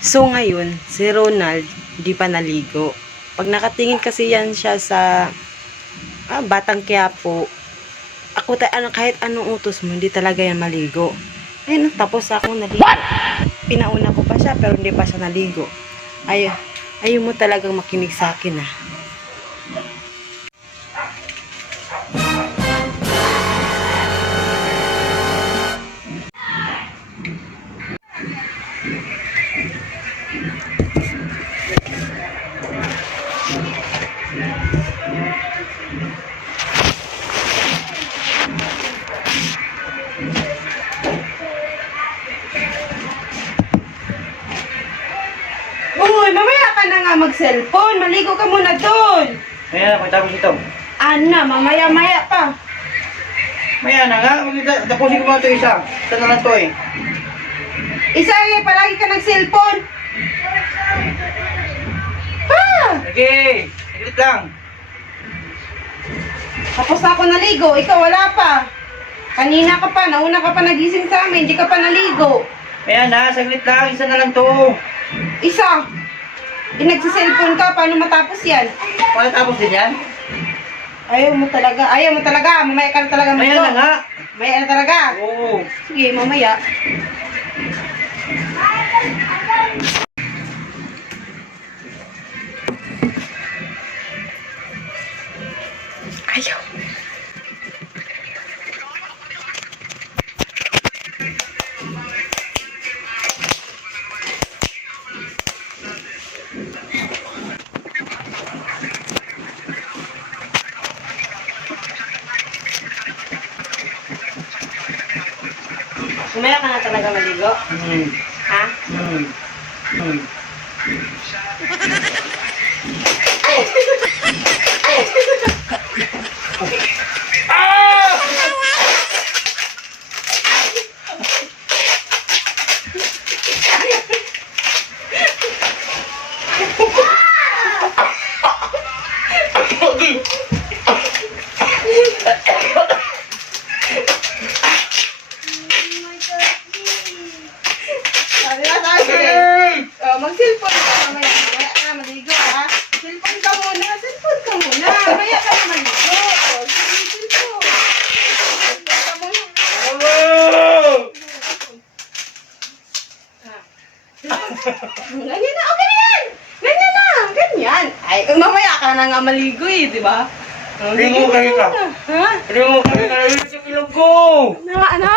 So ngayon, si Ronald di pa naligo. Pag nakatingin kasi yan siya sa Batang Quiapo, kahit anong utos mo, hindi talaga yan maligo. Ayun, tapos ako naligo. Pinauna ko pa siya, pero hindi pa siya naligo. Ayaw mo talagang makinig sa akin, ah. Uy, mamaya ka na nga mag-cellphone. Maligo ka muna doon. Maya na, pagtapos ito. Mamaya-maya pa. Maya na nga, tapusin ko mga ito isa. Ito na lang ito eh. Isa palagi ka nag-cellphone. Okay, saglit lang. Tapos na ako naligo. Ikaw wala pa. Kanina ka pa. Nauna ka pa nagising sa amin. Hindi ka pa naligo. Maya na, saglit lang. Isa na lang to. Isa. Nagsa-cellphone ka. Paano matapos yan? Paano tapos din yan? Ayaw mo talaga. Mamaya ka na talaga Maya na nga. Mamaya na talaga. Oo. Sige, mamaya. Ayaw. Mamaya ka na talaga maligo? Ha? Mag-cellphone ka mamaya. Mamaya ka na maligo, ha? Cellphone ka muna. Mamaya ka na maligo. Cellphone ka muna. Ganyan na. Okay na yan. Ganyan na. Ganyan. Ay, mamaya ka na nga maligo eh, di ba? Ligo kayo ka. Ha? Ligo kayo ka. Nalilit yung ilong ko. Ano?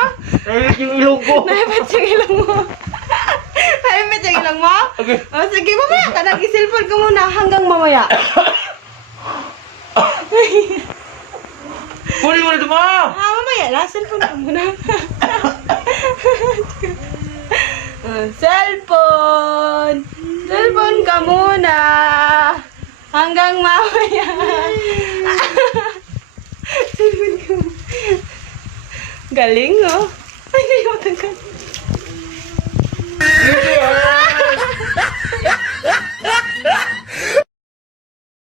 Nalilit yung ilong ko. Naipit yung ilong mo. Naipit yung ilong mo? Okay. O, sige, mamaya ka. Nag-cellphone ka muna hanggang mamaya. Kunin mo na ito mo. Mamaya na. Cellphone ka muna. Cellphone! Cellphone ka muna! Hanggang mamaya! Cellphone ka muna. Galing, oh! Ay, hindi mo tagal.